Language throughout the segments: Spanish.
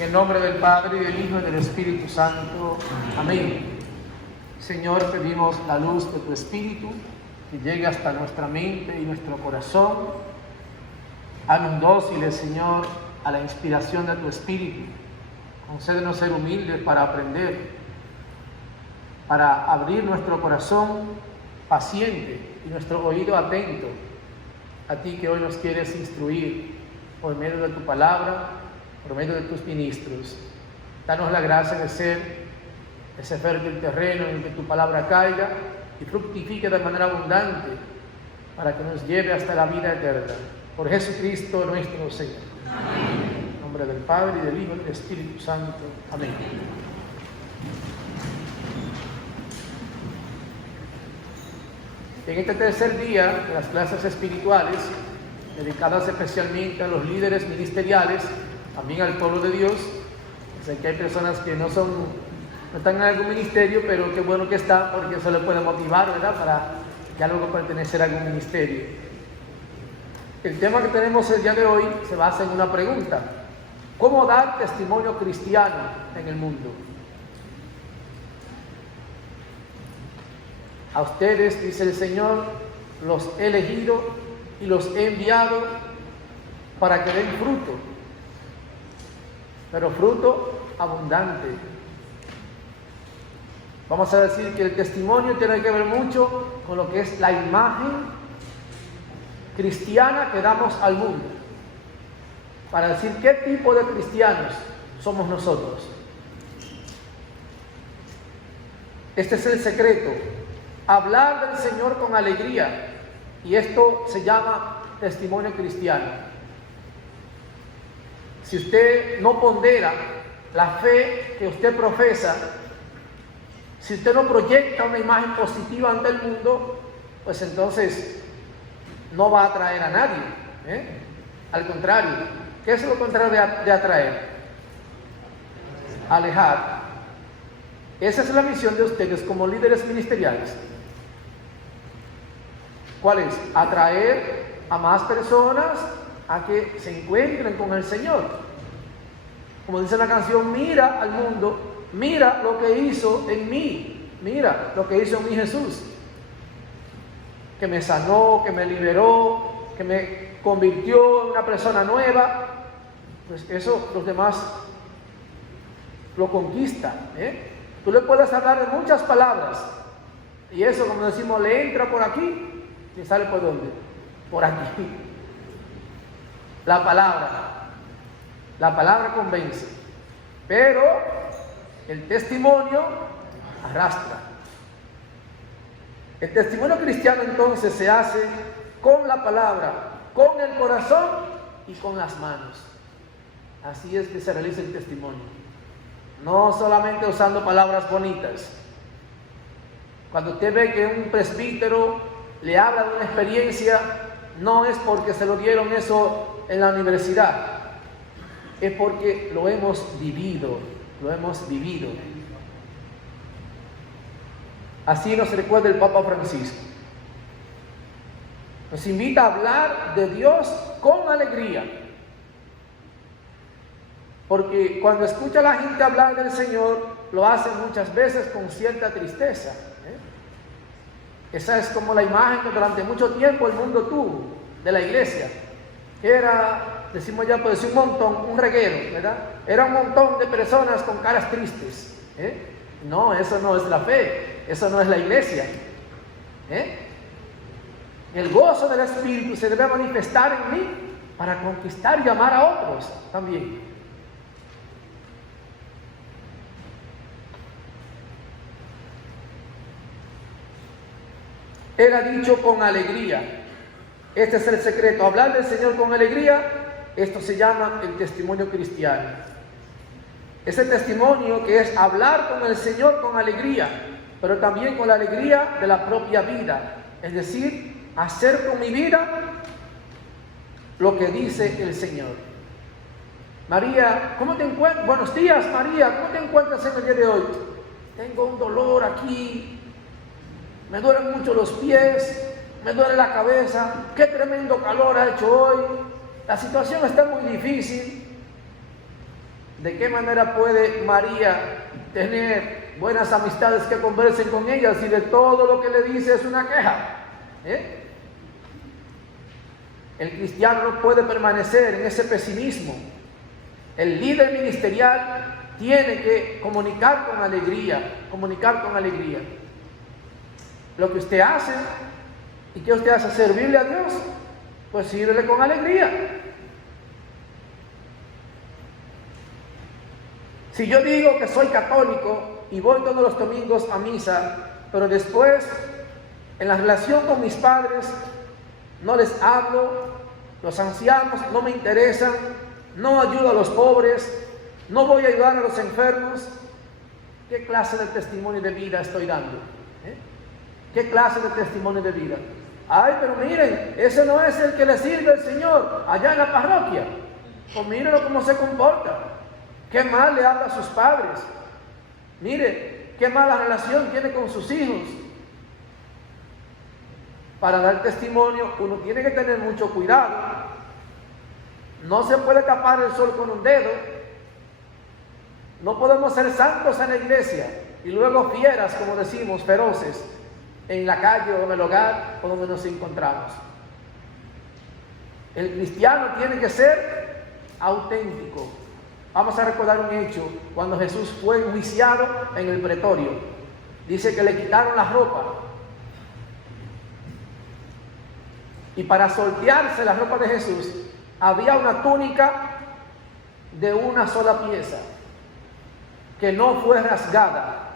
En el nombre del Padre, y del Hijo, y del Espíritu Santo. Amén. Señor, pedimos la luz de tu Espíritu, que llegue hasta nuestra mente y nuestro corazón. Haznos dóciles, Señor, a la inspiración de tu Espíritu. Concédenos ser humildes para aprender, para abrir nuestro corazón paciente y nuestro oído atento a ti que hoy nos quieres instruir por medio de tu palabra, por medio de tus ministros. Danos la gracia de ser ese fértil terreno en que tu palabra caiga y fructifique de manera abundante para que nos lleve hasta la vida eterna. Por Jesucristo nuestro Señor. Amén. En nombre del Padre, y del Hijo, y del Espíritu Santo. Amén. En este tercer día de las clases espirituales, dedicadas especialmente a los líderes ministeriales, también al pueblo de Dios. Sé que hay personas que no están en algún ministerio, pero qué bueno que están, porque eso les puede motivar, ¿verdad?, para ya luego pertenecer a algún ministerio. El tema que tenemos el día de hoy se basa en una pregunta: ¿cómo dar testimonio cristiano en el mundo? A ustedes, dice el Señor, los he elegido y los he enviado para que den fruto, pero fruto abundante. Vamos a decir que el testimonio tiene que ver mucho con lo que es la imagen cristiana que damos al mundo, para decir qué tipo de cristianos somos nosotros. Este es el secreto: hablar del Señor con alegría, y esto se llama testimonio cristiano. Si usted no pondera la fe que usted profesa, si usted no proyecta una imagen positiva ante el mundo, pues entonces no va a atraer a nadie, Al contrario, ¿qué es lo contrario de atraer? Alejar. Esa es la misión de ustedes como líderes ministeriales. ¿Cuál es? Atraer a más personas a que se encuentren con el Señor. Como dice la canción, mira al mundo, mira lo que hizo en mí, mira lo que hizo en mí Jesús, que me sanó, que me liberó, que me convirtió en una persona nueva. Pues eso los demás lo conquistan, Tú le puedes hablar de muchas palabras, y eso, como decimos, le entra por aquí y sale por dónde, por aquí. La palabra convence, pero el testimonio arrastra. El testimonio cristiano entonces se hace con la palabra, con el corazón y con las manos. Así es que se realiza el testimonio, no solamente usando palabras bonitas. Cuando usted ve que un presbítero le habla de una experiencia, no es porque se lo dieron eso en la universidad, es porque lo hemos vivido. Así nos recuerda el Papa Francisco. Nos invita a hablar de Dios con alegría, porque cuando escucha a la gente hablar del Señor, lo hace muchas veces con cierta tristeza, Esa es como la imagen que durante mucho tiempo el mundo tuvo de la iglesia. Era, decimos ya, pues un montón, un reguero, ¿verdad? Era un montón de personas con caras tristes, No, eso no es la fe, eso no es la iglesia, El gozo del Espíritu se debe manifestar en mí para conquistar y amar a otros también. Él ha dicho con alegría. Este es el secreto: hablar del Señor con alegría. Esto se llama el testimonio cristiano. Ese testimonio que es hablar con el Señor con alegría, pero también con la alegría de la propia vida. Es decir, hacer con mi vida lo que dice el Señor. María, ¿cómo te encuentras? Buenos días, María, ¿cómo te encuentras en el día de hoy? Tengo un dolor aquí, me duelen mucho los pies, me duele la cabeza, qué tremendo calor ha hecho hoy, la situación está muy difícil. ¿De qué manera puede María tener buenas amistades que conversen con ella si de todo lo que le dice es una queja? El cristiano no puede permanecer en ese pesimismo. El líder ministerial tiene que comunicar con alegría, Lo que usted hace, ¿y qué usted hace? ¿Servirle a Dios? Pues sírvele con alegría. Si yo digo que soy católico y voy todos los domingos a misa, pero después en la relación con mis padres no les hablo, los ancianos no me interesan, no ayudo a los pobres, no voy a ayudar a los enfermos, ¿qué clase de testimonio de vida estoy dando? ¿Qué clase de testimonio de vida? Ay, pero miren, ese no es el que le sirve al Señor allá en la parroquia. Pues mírenlo cómo se comporta. Qué mal le habla a sus padres. Mire, qué mala relación tiene con sus hijos. Para dar testimonio, uno tiene que tener mucho cuidado. No se puede tapar el sol con un dedo. No podemos ser santos en la iglesia y luego fieras, como decimos, feroces, en la calle o en el hogar o donde nos encontramos. El cristiano tiene que ser auténtico. Vamos a recordar un hecho cuando Jesús fue enjuiciado en el pretorio. Dice que le quitaron la ropa. Y para sortearse la ropa de Jesús, había una túnica de una sola pieza, que no fue rasgada.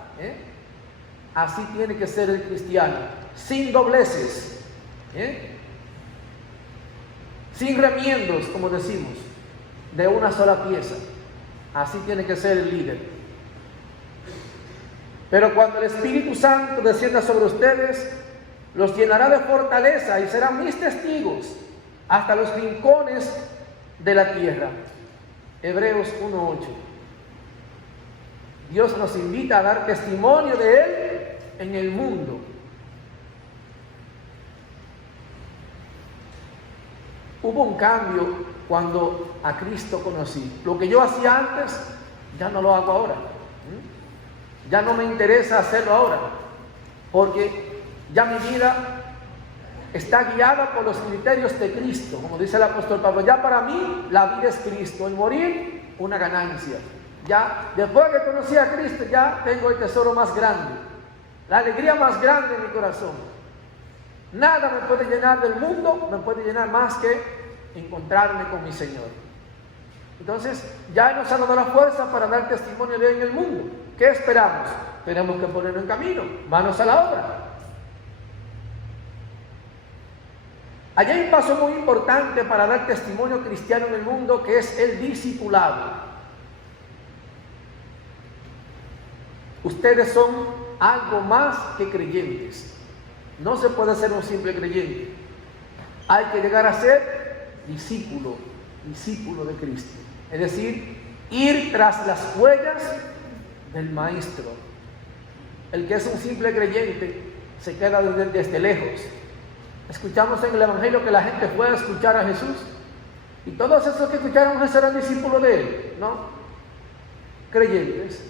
Así tiene que ser el cristiano, sin dobleces, sin remiendos, como decimos, de una sola pieza. Así tiene que ser el líder. Pero cuando el Espíritu Santo descienda sobre ustedes, los llenará de fortaleza y serán mis testigos hasta los rincones de la tierra. Hebreos 1:8. Dios nos invita a dar testimonio de Él en el mundo. Hubo un cambio cuando a Cristo conocí. Lo que yo hacía antes, ya no lo hago ahora. Ya no me interesa hacerlo ahora, porque ya mi vida está guiada por los criterios de Cristo, como dice el apóstol Pablo. Ya para mí la vida es Cristo, el morir una ganancia. Ya después que conocí a Cristo, ya tengo el tesoro más grande, la alegría más grande en mi corazón. Nada me puede llenar del mundo, me puede llenar más que encontrarme con mi Señor. Entonces ya nos ha dado la fuerza para dar testimonio de Él en el mundo. ¿Qué esperamos? Tenemos que ponerlo en camino, manos a la obra. Allá hay un paso muy importante para dar testimonio cristiano en el mundo, que es el discipulado. Ustedes son algo más que creyentes. No se puede ser un simple creyente. Hay que llegar a ser discípulo de Cristo. Es decir, ir tras las huellas del Maestro. El que es un simple creyente se queda desde lejos. Escuchamos en el Evangelio que la gente fue a escuchar a Jesús, y todos esos que escucharon a Jesús eran discípulos de Él, ¿no? Creyentes.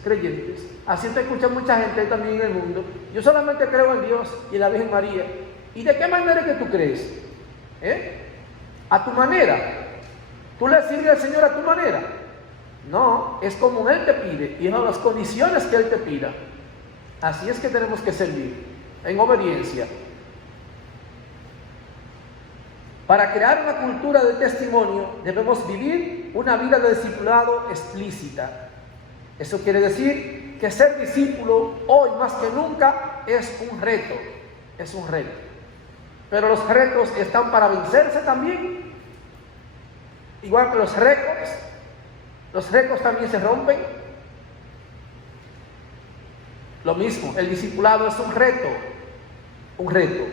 Así te escucha mucha gente también en el mundo. Yo solamente creo en Dios y en la Virgen María. ¿Y de qué manera que tú crees? A tu manera. ¿Tú le sirves al Señor a tu manera? No, es como Él te pide y en las condiciones que Él te pida. Así es que tenemos que servir, en obediencia. Para crear una cultura de testimonio, debemos vivir una vida de discipulado explícita. Eso quiere decir que ser discípulo hoy más que nunca es un reto. Pero los retos están para vencerse también. Igual que los récords también se rompen. Lo mismo, el discipulado es un reto.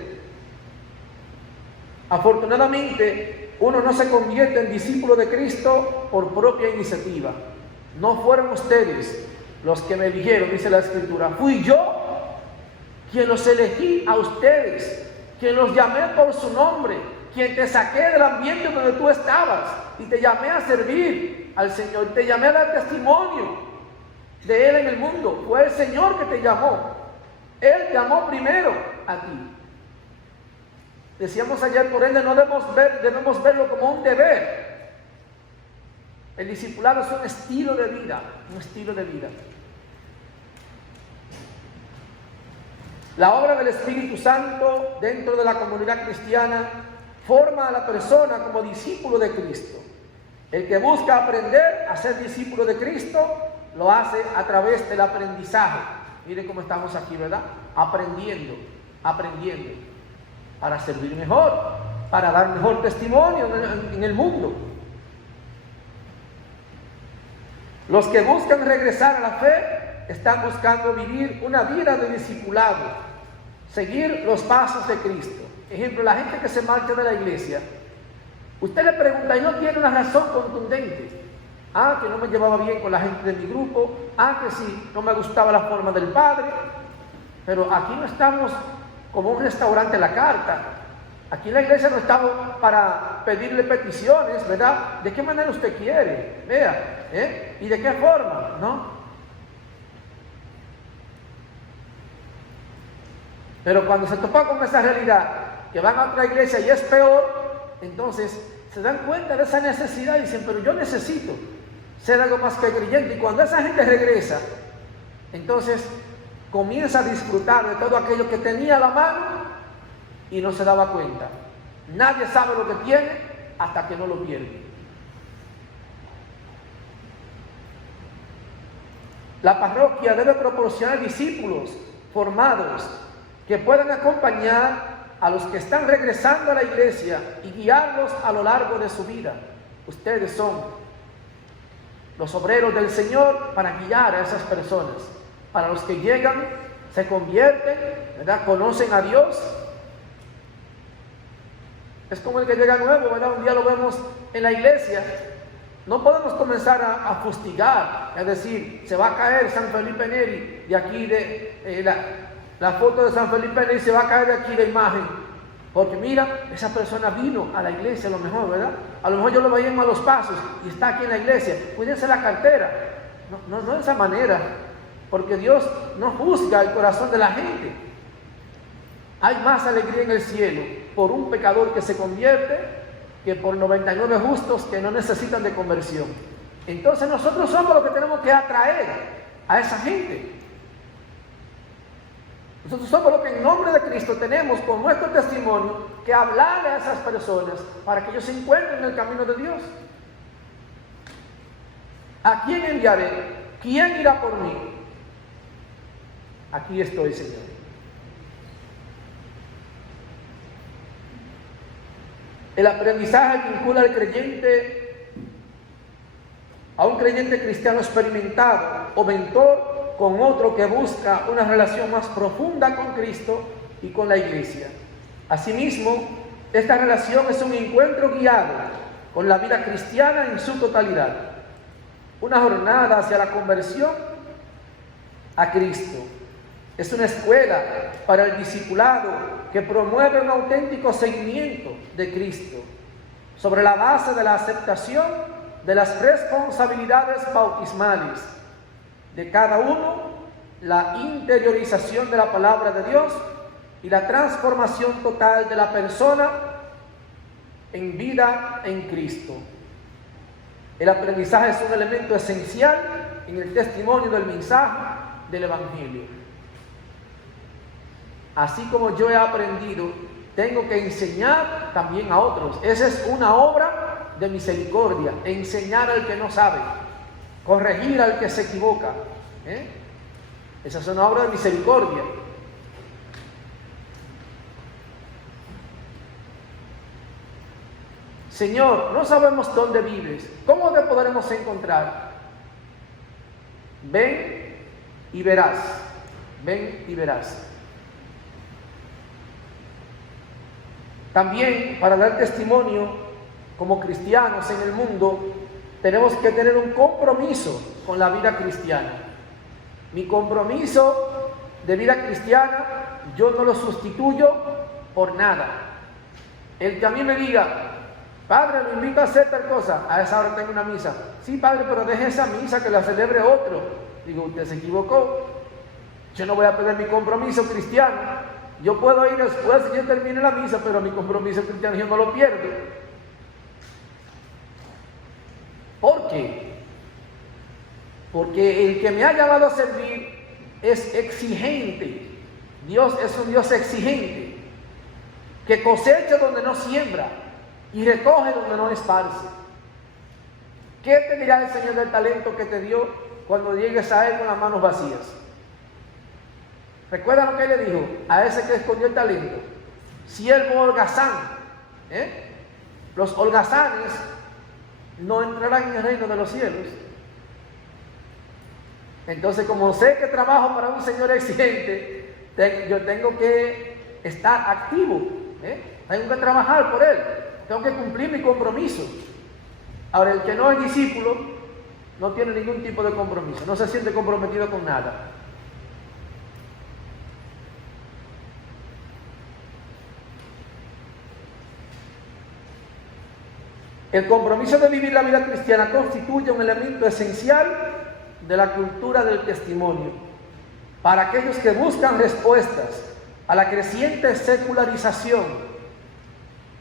Afortunadamente, uno no se convierte en discípulo de Cristo por propia iniciativa. No fueron ustedes los que me eligieron, dice la Escritura. Fui yo quien los elegí a ustedes, quien los llamé por su nombre, quien te saqué del ambiente donde tú estabas y te llamé a servir al Señor, te llamé a dar testimonio de Él en el mundo. Fue el Señor que te llamó. Él te llamó primero a ti. Decíamos ayer, por ende, no debemos verlo como un deber. El discipulado es un estilo de vida, un estilo de vida. La obra del Espíritu Santo dentro de la comunidad cristiana forma a la persona como discípulo de Cristo. El que busca aprender a ser discípulo de Cristo lo hace a través del aprendizaje. Miren cómo estamos aquí, ¿verdad? Aprendiendo para servir mejor, para dar mejor testimonio en el mundo. Los que buscan regresar a la fe están buscando vivir una vida de discipulado, seguir los pasos de Cristo. Ejemplo, la gente que se marcha de la iglesia, usted le pregunta y no tiene una razón contundente. Que no me llevaba bien con la gente de mi grupo, que sí, no me gustaba la forma del padre. Pero aquí no estamos como un restaurante a la carta. Aquí en la iglesia no estamos para pedirle peticiones, ¿verdad? ¿De qué manera usted quiere? Vea, ¿y de qué forma? ¿No? Pero cuando se topa con esa realidad, que van a otra iglesia y es peor, entonces se dan cuenta de esa necesidad y dicen, pero yo necesito ser algo más que creyente. Y cuando esa gente regresa, entonces comienza a disfrutar de todo aquello que tenía a la mano y no se daba cuenta. Nadie sabe lo que tiene hasta que no lo pierde. La parroquia debe proporcionar discípulos formados que puedan acompañar a los que están regresando a la iglesia y guiarlos a lo largo de su vida. Ustedes son los obreros del Señor para guiar a esas personas. Para los que llegan, se convierten, ¿verdad? Conocen a Dios. Es como el que llega nuevo, ¿verdad? Un día lo vemos en la iglesia. No podemos comenzar a fustigar, es decir, se va a caer San Felipe Neri de aquí, la foto de San Felipe Neri se va a caer de aquí la imagen. Porque mira, esa persona vino a la iglesia a lo mejor, ¿verdad? A lo mejor yo lo veía en Malos Pasos y está aquí en la iglesia. Cuídense la cartera. No de esa manera. Porque Dios no juzga el corazón de la gente. Hay más alegría en el cielo por un pecador que se convierte que por 99 justos que no necesitan de conversión. Entonces nosotros somos los que tenemos que atraer a esa gente. Nosotros somos los que en nombre de Cristo tenemos con nuestro testimonio que hablarle a esas personas para que ellos se encuentren en el camino de Dios. ¿A quién enviaré? ¿Quién irá por mí? Aquí estoy, Señor. El aprendizaje vincula al creyente a un creyente cristiano experimentado o mentor con otro que busca una relación más profunda con Cristo y con la iglesia. Asimismo, esta relación es un encuentro guiado con la vida cristiana en su totalidad, una jornada hacia la conversión a Cristo. Es una escuela para el discipulado que promueve un auténtico seguimiento de Cristo sobre la base de la aceptación de las responsabilidades bautismales de cada uno, la interiorización de la palabra de Dios y la transformación total de la persona en vida en Cristo. El aprendizaje es un elemento esencial en el testimonio del mensaje del Evangelio. Así como yo he aprendido, tengo que enseñar también a otros. Esa es una obra de misericordia, enseñar al que no sabe, corregir al que se equivoca. Esa es una obra de misericordia. Señor, no sabemos dónde vives, ¿cómo te podremos encontrar? Ven y verás, ven y verás. También para dar testimonio como cristianos en el mundo, tenemos que tener un compromiso con la vida cristiana. Mi compromiso de vida cristiana, yo no lo sustituyo por nada. El que a mí me diga, padre, lo invito a hacer tal cosa, a esa hora tengo una misa. Sí, padre, pero deje esa misa que la celebre otro. Digo, usted se equivocó. Yo no voy a perder mi compromiso cristiano. Yo puedo ir después que yo termine la misa, pero mi compromiso cristiano yo no lo pierdo. ¿Por qué? Porque el que me ha llamado a servir es exigente. Dios es un Dios exigente, que cosecha donde no siembra y recoge donde no esparce. ¿Qué te dirá el Señor del talento que te dio cuando llegues a Él con las manos vacías? ¿Recuerda lo que Él le dijo a ese que escondió el talento? Siervo holgazán. Los holgazanes no entrarán en el reino de los cielos. Entonces, como sé que trabajo para un Señor exigente, yo tengo que estar activo, tengo que trabajar por Él, tengo que cumplir mi compromiso. Ahora, el que no es discípulo no tiene ningún tipo de compromiso, no se siente comprometido con nada. El compromiso de vivir la vida cristiana constituye un elemento esencial de la cultura del testimonio para aquellos que buscan respuestas a la creciente secularización,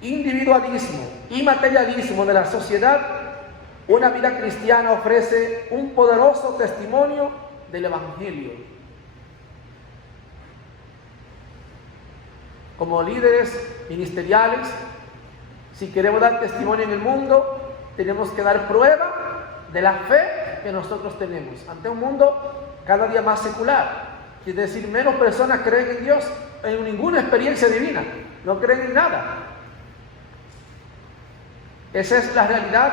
individualismo y materialismo de la sociedad. Una vida cristiana ofrece un poderoso testimonio del Evangelio. Como líderes ministeriales, si queremos dar testimonio en el mundo, tenemos que dar prueba de la fe que nosotros tenemos ante un mundo cada día más secular. Quiere decir, menos personas creen en Dios, en ninguna experiencia divina, no creen en nada. Esa es la realidad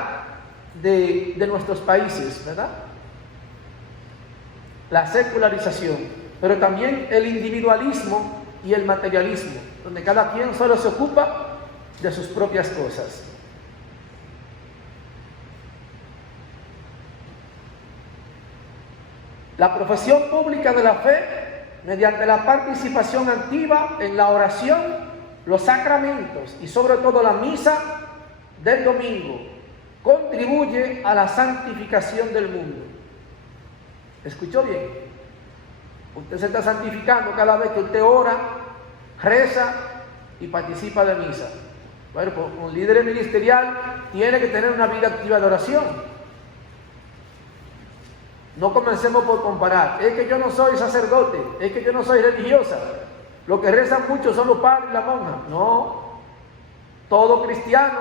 de nuestros países, ¿verdad? La secularización, pero también el individualismo y el materialismo, donde cada quien solo se ocupa de sus propias cosas. La profesión pública de la fe, mediante la participación activa en la oración, los sacramentos y sobre todo la misa del domingo, contribuye a la santificación del mundo. ¿Escuchó bien? Usted se está santificando cada vez que usted ora, reza y participa de misa. Bueno, pues un líder ministerial tiene que tener una vida activa de oración. No comencemos por comparar. Es que yo no soy sacerdote, es que yo no soy religiosa. Lo que rezan mucho son los padres y la monja. No. Todo cristiano,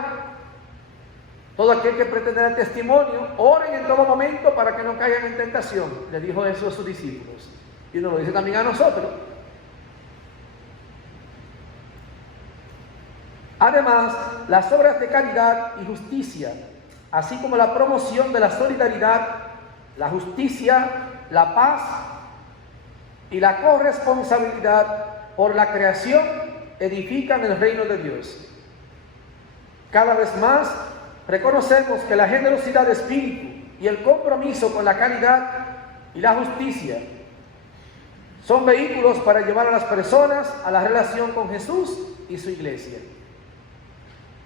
todo aquel que pretende dar testimonio, oren en todo momento para que no caigan en tentación. Le dijo eso a sus discípulos. Y nos lo dice también a nosotros. Además, las obras de caridad y justicia, así como la promoción de la solidaridad, la justicia, la paz y la corresponsabilidad por la creación, edifican el reino de Dios. Cada vez más reconocemos que la generosidad de espíritu y el compromiso con la caridad y la justicia son vehículos para llevar a las personas a la relación con Jesús y su iglesia.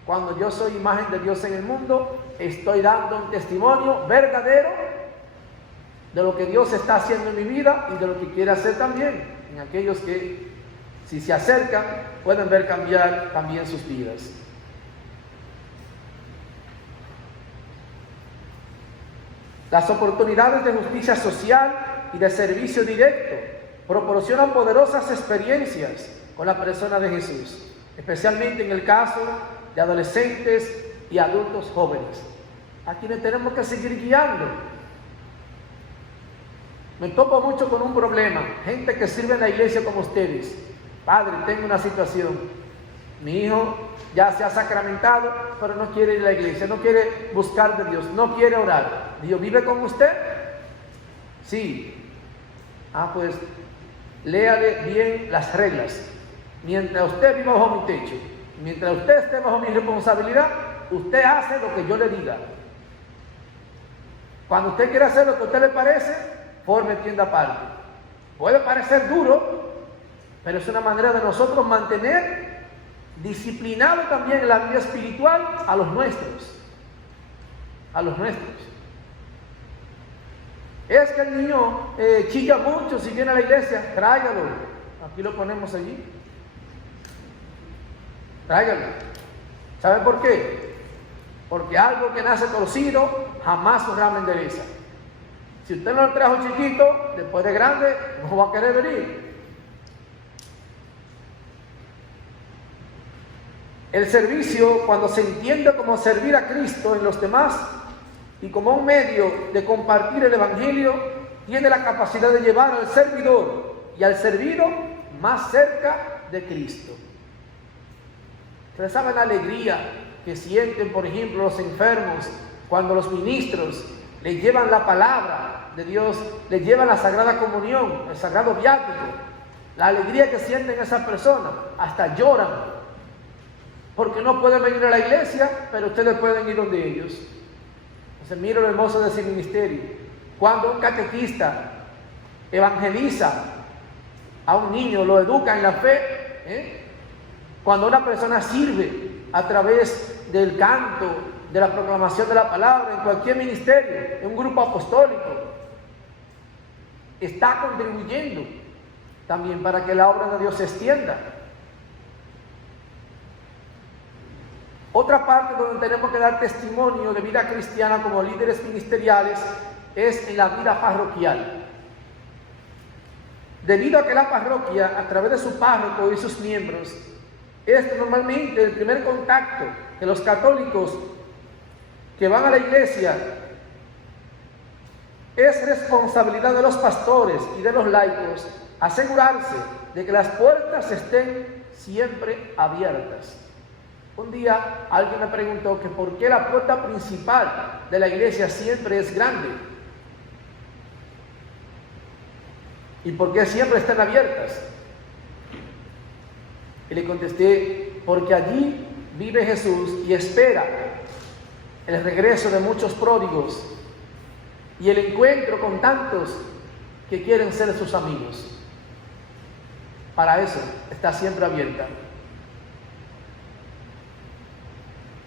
Cuando yo soy imagen de Dios en el mundo, estoy dando un testimonio verdadero de lo que Dios está haciendo en mi vida y de lo que quiere hacer también en aquellos que, si se acercan, pueden ver cambiar también sus vidas. Las oportunidades de justicia social y de servicio directo proporcionan poderosas experiencias con la persona de Jesús, especialmente en el caso de adolescentes y adultos jóvenes, a quienes tenemos que seguir guiando. Me topo mucho con un problema, gente que sirve en la iglesia como ustedes. Padre, tengo una situación, mi hijo ya se ha sacramentado, pero no quiere ir a la iglesia, no quiere buscar de Dios, no quiere orar. ¿Dios vive con usted? Sí. Pues léale bien las reglas. Mientras usted viva bajo mi techo, mientras usted esté bajo mi responsabilidad, usted hace lo que yo le diga. Cuando usted quiera hacer lo que a usted le parece, forme tienda aparte. Puede parecer duro, pero es una manera de nosotros mantener disciplinado también en la vida espiritual a los nuestros. A los nuestros. Es que el niño chilla mucho si viene a la iglesia, tráigalo. Aquí lo ponemos allí. Tráigalo. ¿Saben por qué? Porque algo que nace torcido jamás su rama endereza. Si usted no lo trajo chiquito, después de grande, no va a querer venir. El servicio, cuando se entiende como servir a Cristo en los demás y como un medio de compartir el Evangelio, tiene la capacidad de llevar al servidor y al servido más cerca de Cristo. Ustedes saben la alegría que sienten, por ejemplo, los enfermos cuando los ministros les llevan la palabra de Dios, les llevan la Sagrada Comunión, el Sagrado Viático. La alegría que sienten esas personas, hasta lloran, porque no pueden venir a la iglesia, pero ustedes pueden ir donde ellos. Entonces, mira lo hermoso de ese ministerio. Cuando un catequista evangeliza a un niño, lo educa en la fe, cuando una persona sirve a través del canto, de la proclamación de la palabra, en cualquier ministerio, en un grupo apostólico, está contribuyendo también para que la obra de Dios se extienda. Otra parte donde tenemos que dar testimonio de vida cristiana como líderes ministeriales es en la vida parroquial. Debido a que la parroquia, a través de su párroco y sus miembros, es normalmente el primer contacto de los católicos que van a la iglesia, es responsabilidad de los pastores y de los laicos asegurarse de que las puertas estén siempre abiertas. Un día alguien me preguntó que por qué la puerta principal de la iglesia siempre es grande y por qué siempre están abiertas. Y le contesté, porque allí vive Jesús y espera el regreso de muchos pródigos y el encuentro con tantos que quieren ser sus amigos. Para eso está siempre abierta.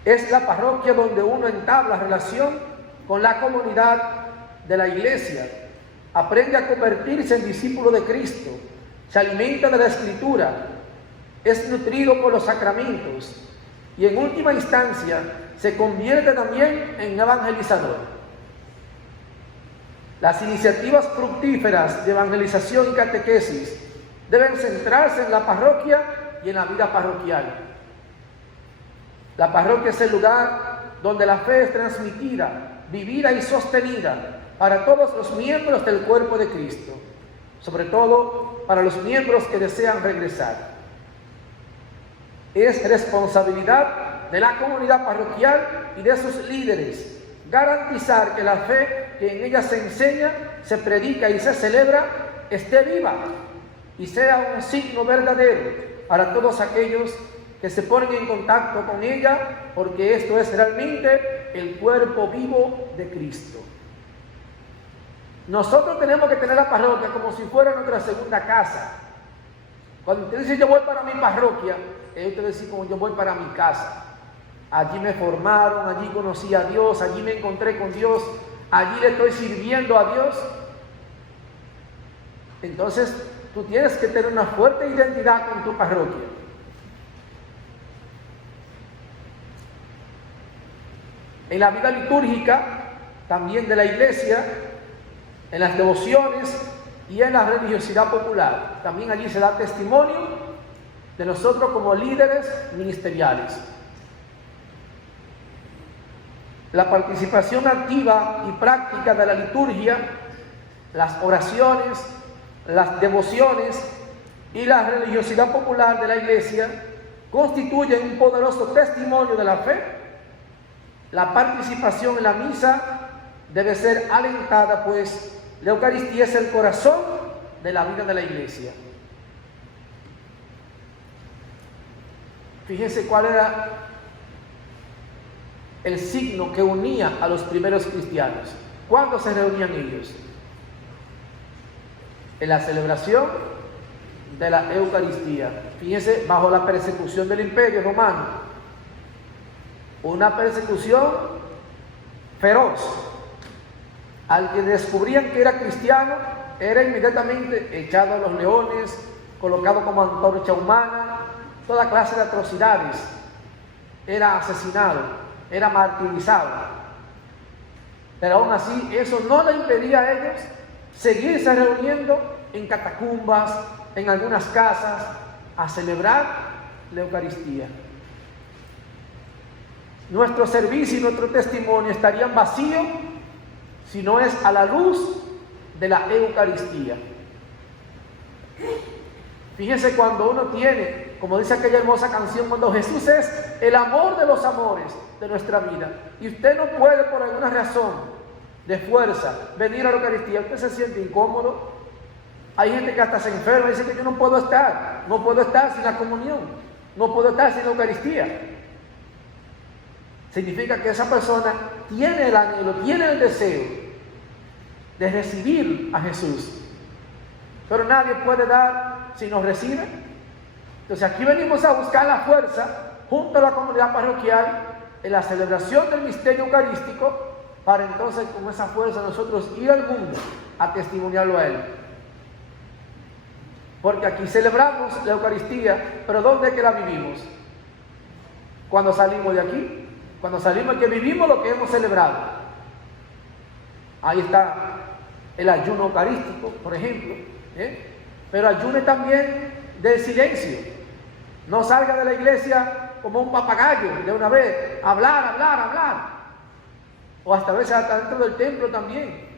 Es la parroquia donde uno entabla relación con la comunidad de la iglesia, aprende a convertirse en discípulo de Cristo, se alimenta de la Escritura, es nutrido por los sacramentos y en última instancia se convierte también en evangelizador. Las iniciativas fructíferas de evangelización y catequesis deben centrarse en la parroquia y en la vida parroquial. La parroquia es el lugar donde la fe es transmitida, vivida y sostenida para todos los miembros del cuerpo de Cristo, sobre todo para los miembros que desean regresar. Es responsabilidad de la comunidad parroquial y de sus líderes garantizar que la fe que en ella se enseña, se predica y se celebra esté viva y sea un signo verdadero para todos aquellos que se ponen en contacto con ella, porque esto es realmente el cuerpo vivo de Cristo. Nosotros tenemos que tener la parroquia como si fuera nuestra segunda casa. Cuando usted dice yo voy para mi parroquia, usted dice como yo voy para mi casa. Allí me formaron, allí conocí a Dios, allí me encontré con Dios, allí le estoy sirviendo a Dios. Entonces tú tienes que tener una fuerte identidad con tu parroquia. En la vida litúrgica, también de la iglesia, en las devociones y en la religiosidad popular, también allí se da testimonio de nosotros como líderes ministeriales. La participación activa y práctica de la liturgia, las oraciones, las devociones y la religiosidad popular de la iglesia constituyen un poderoso testimonio de la fe. La participación en la misa debe ser alentada, pues la Eucaristía es el corazón de la vida de la iglesia. Fíjense cuál era el signo que unía a los primeros cristianos. ¿Cuándo se reunían ellos? En la celebración de la Eucaristía. Fíjense, bajo la persecución del Imperio Romano, una persecución feroz. Al que descubrían que era cristiano, era inmediatamente echado a los leones, colocado como antorcha humana, toda clase de atrocidades. Era asesinado, era martirizado. Pero aún así, eso no le impedía a ellos seguirse reuniendo en catacumbas, en algunas casas, a celebrar la Eucaristía. Nuestro servicio y nuestro testimonio estarían vacíos si no es a la luz de la Eucaristía. Fíjense, cuando uno tiene, como dice aquella hermosa canción, cuando Jesús es el amor de los amores de nuestra vida, y usted no puede por alguna razón de fuerza venir a la Eucaristía, usted se siente incómodo. Hay gente que hasta se enferma y dice que yo no puedo estar sin la comunión, no puedo estar sin la Eucaristía. Significa que esa persona tiene el anhelo, tiene el deseo de recibir a Jesús, pero nadie puede dar si no recibe. Entonces aquí venimos a buscar la fuerza junto a la comunidad parroquial en la celebración del misterio eucarístico, para entonces con esa fuerza nosotros ir al mundo a testimoniarlo a Él. Porque aquí celebramos la Eucaristía, pero ¿dónde es que la vivimos? Cuando salimos de aquí, cuando salimos, que vivimos lo que hemos celebrado. Ahí está el ayuno eucarístico, por ejemplo, pero ayune también del silencio. No salga de la iglesia como un papagayo de una vez, hablar. O hasta a veces hasta dentro del templo también.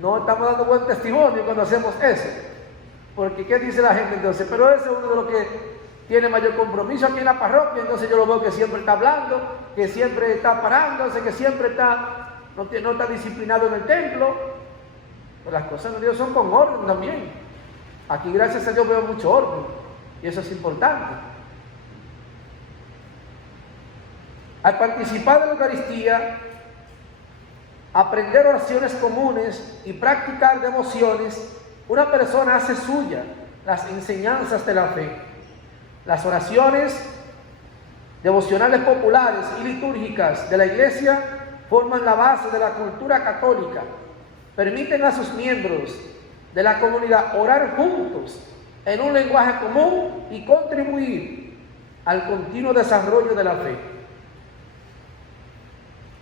No estamos dando buen testimonio cuando hacemos eso. Porque ¿qué dice la gente entonces? Pero ese es uno de los que tiene mayor compromiso aquí en la parroquia, entonces yo lo veo que siempre está hablando, que siempre está parándose, que siempre no está disciplinado en el templo. Pero las cosas de Dios son con orden también. Aquí, gracias a Dios, veo mucho orden, y eso es importante. Al participar de la Eucaristía, aprender oraciones comunes y practicar devociones, una persona hace suya las enseñanzas de la fe. Las oraciones devocionales populares y litúrgicas de la Iglesia forman la base de la cultura católica. Permiten a sus miembros de la comunidad orar juntos en un lenguaje común y contribuir al continuo desarrollo de la fe.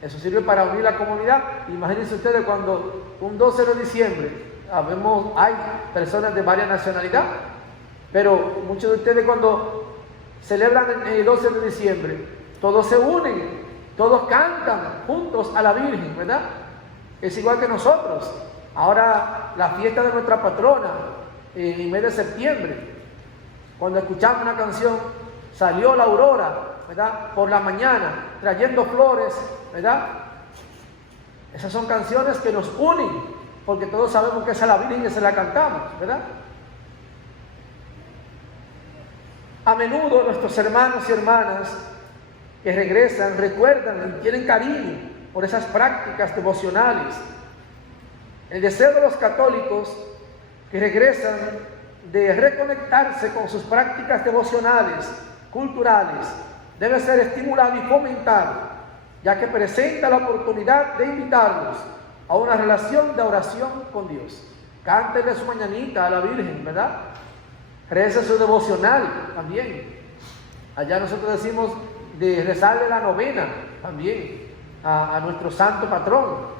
Eso sirve para unir la comunidad. Imagínense ustedes cuando un 12 de diciembre hay personas de varias nacionalidades, pero muchos de ustedes cuando celebran el 12 de diciembre, todos se unen, todos cantan juntos a la Virgen, ¿verdad? Es igual que nosotros. Ahora la fiesta de nuestra patrona, en el mes de septiembre, cuando escuchamos una canción, salió la aurora, ¿verdad? Por la mañana, trayendo flores, ¿verdad? Esas son canciones que nos unen, porque todos sabemos que esa es la Virgen y se la cantamos, ¿verdad? A menudo nuestros hermanos y hermanas que regresan recuerdan y tienen cariño por esas prácticas devocionales. El deseo de los católicos que regresan de reconectarse con sus prácticas devocionales, culturales, debe ser estimulado y fomentado, ya que presenta la oportunidad de invitarlos a una relación de oración con Dios. Cántele su mañanita a la Virgen, ¿verdad? Reza su devocional también. Allá nosotros decimos de rezarle la novena también a nuestro santo patrón.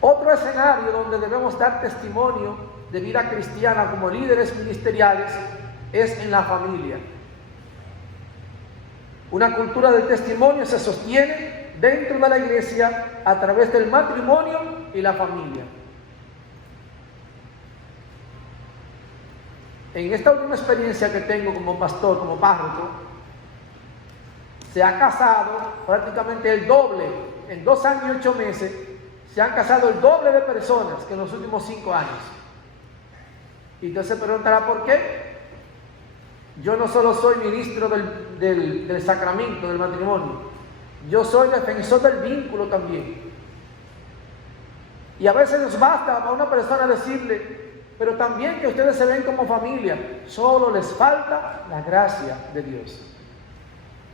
Otro escenario donde debemos dar testimonio de vida cristiana como líderes ministeriales es en la familia. Una cultura del testimonio se sostiene dentro de la iglesia a través del matrimonio y la familia. En esta última experiencia que tengo como pastor, como párroco, se ha casado prácticamente el doble, en 2 años y 8 meses, se han casado el doble de personas que en los últimos 5 años. Y entonces se preguntará por qué. Yo no solo soy ministro del sacramento, del matrimonio, yo soy defensor del vínculo también. Y a veces nos basta a una persona decirle, pero también que ustedes se ven como familia. Solo les falta la gracia de Dios.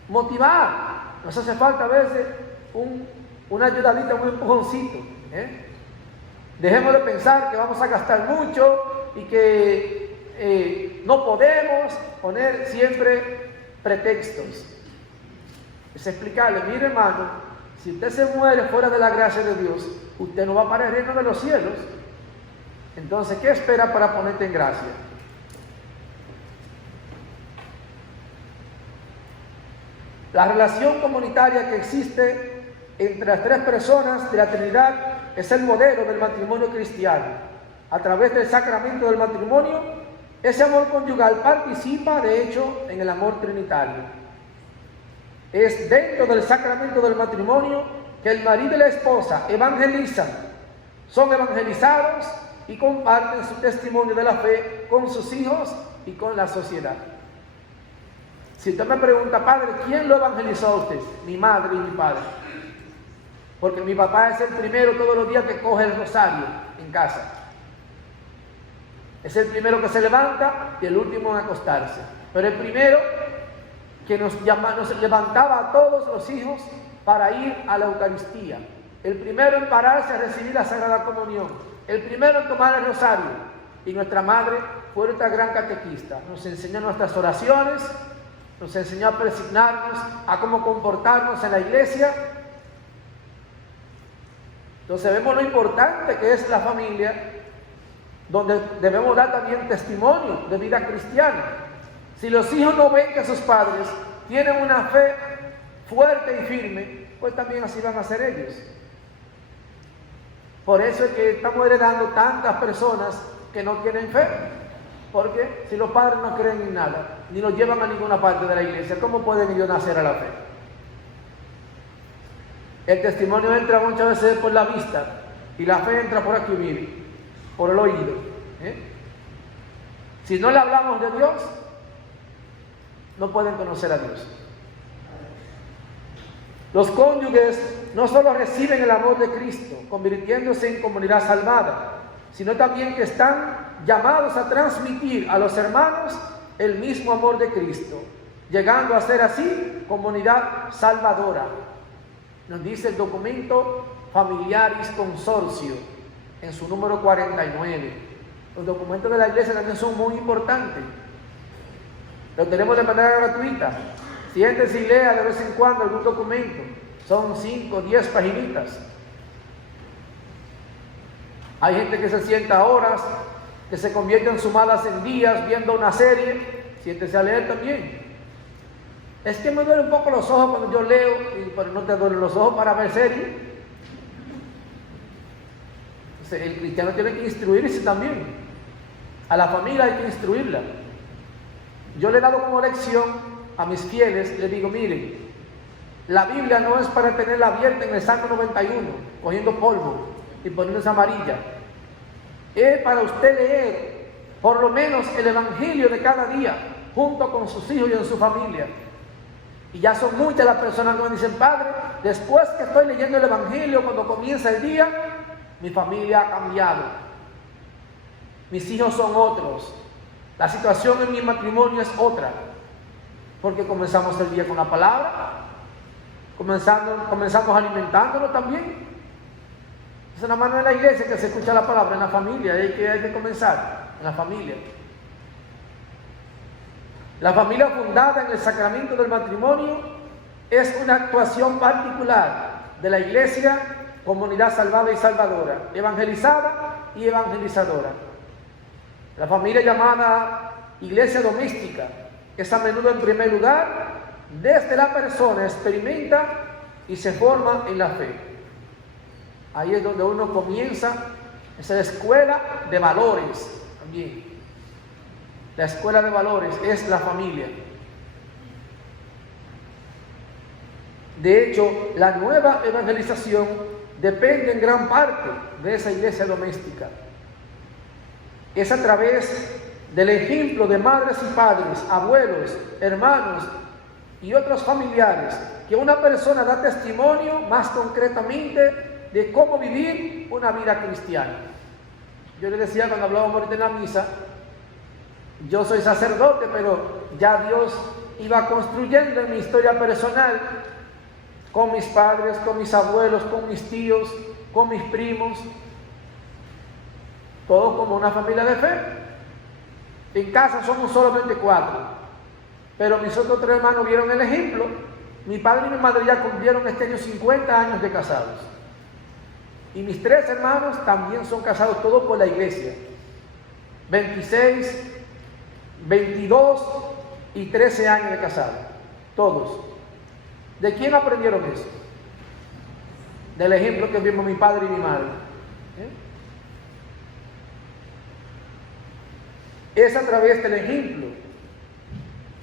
Motivar. Nos hace falta a veces una ayudadita, un empujoncito. Dejemos de pensar que vamos a gastar mucho y que no podemos poner siempre pretextos. Es explicarle, mire hermano, si usted se muere fuera de la gracia de Dios, usted no va para el reino de los cielos. Entonces, ¿qué espera para ponerte en gracia? La relación comunitaria que existe entre las tres personas de la Trinidad es el modelo del matrimonio cristiano. A través del sacramento del matrimonio, ese amor conyugal participa, de hecho, en el amor trinitario. Es dentro del sacramento del matrimonio que el marido y la esposa evangelizan, son evangelizados y comparten su testimonio de la fe con sus hijos y con la sociedad. Si usted me pregunta, padre, ¿quién lo evangelizó a usted? Mi madre y mi padre. Porque mi papá es el primero todos los días que coge el rosario en casa. Es el primero que se levanta y el último en acostarse. Pero el primero que nos levantaba a todos los hijos para ir a la Eucaristía. El primero en pararse a recibir la Sagrada Comunión. El primero en tomar el rosario. Y nuestra madre fue nuestra gran catequista. Nos enseñó nuestras oraciones, nos enseñó a persignarnos, a cómo comportarnos en la iglesia. Entonces vemos lo importante que es la familia, donde debemos dar también testimonio de vida cristiana. Si los hijos no ven que sus padres tienen una fe fuerte y firme, pues también así van a ser ellos. Por eso es que estamos heredando tantas personas que no tienen fe. Porque si los padres no creen en nada, ni los llevan a ninguna parte de la iglesia, ¿cómo pueden ellos nacer a la fe? El testimonio entra muchas veces por la vista y la fe entra por aquí, mire, por el oído. Si no le hablamos de Dios, no pueden conocer a Dios. Los cónyuges no solo reciben el amor de Cristo, convirtiéndose en comunidad salvada, sino también que están llamados a transmitir a los hermanos el mismo amor de Cristo, llegando a ser así comunidad salvadora. Nos dice el documento Familiaris Consortio en su número 49. Los documentos de la iglesia también son muy importantes. Los tenemos de manera gratuita. Siéntese y lea de vez en cuando algún documento. Son 5 o 10 paginitas. Hay gente que se sienta horas, que se convierten sumadas en días viendo una serie. Siéntese a leer también. Es que me duelen un poco los ojos cuando yo leo, pero no te duelen los ojos para ver serie. El cristiano tiene que instruirse también. A la familia hay que instruirla. Yo le he dado como lección a mis fieles, le digo, miren, la Biblia no es para tenerla abierta en el Salmo 91, cogiendo polvo y poniéndose amarilla. Es para usted leer por lo menos el Evangelio de cada día, junto con sus hijos y en su familia. Y ya son muchas las personas que me dicen, padre, después que estoy leyendo el Evangelio, cuando comienza el día, mi familia ha cambiado. Mis hijos son otros. La situación en mi matrimonio es otra. Porque comenzamos el día con la palabra, comenzamos alimentándolo también. Es una mano en la iglesia que se escucha la palabra, en la familia, hay que comenzar, en la familia. La familia fundada en el sacramento del matrimonio es una actuación particular de la iglesia, comunidad salvada y salvadora, evangelizada y evangelizadora. La familia llamada iglesia doméstica es a menudo en primer lugar, desde la persona experimenta y se forma en la fe. Ahí es donde uno comienza, esa escuela de valores también. La escuela de valores es la familia. De hecho, la nueva evangelización depende en gran parte de esa iglesia doméstica. Es a través del ejemplo de madres y padres, abuelos, hermanos y otros familiares que una persona da testimonio más concretamente de cómo vivir una vida cristiana. Yo le decía cuando hablábamos ahorita en la misa, yo soy sacerdote, pero ya Dios iba construyendo en mi historia personal, con mis padres, con mis abuelos, con mis tíos, con mis primos, todos como una familia de fe. En casa somos solamente 4, pero mis otros 3 hermanos vieron el ejemplo. Mi padre y mi madre ya cumplieron este año 50 años de casados. Y mis 3 hermanos también son casados, todos por la iglesia. 26, 22 y 13 años de casados. Todos. ¿De quién aprendieron eso? Del ejemplo que vimos mi padre y mi madre. Es a través del ejemplo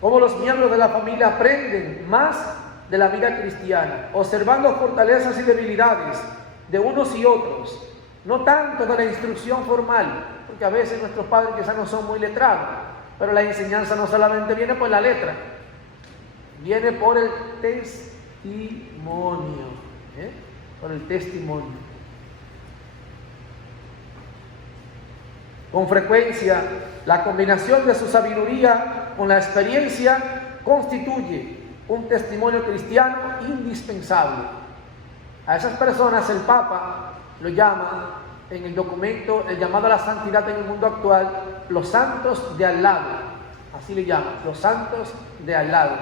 cómo los miembros de la familia aprenden más de la vida cristiana, observando fortalezas y debilidades de unos y otros, no tanto de la instrucción formal, porque a veces nuestros padres quizás no son muy letrados, pero la enseñanza no solamente viene por la letra, viene por el testimonio, por el testimonio. Con frecuencia, la combinación de su sabiduría con la experiencia constituye un testimonio cristiano indispensable. A esas personas el Papa lo llama en el documento, el llamado a la santidad en el mundo actual, los santos de al lado. Así le llaman, los santos de al lado.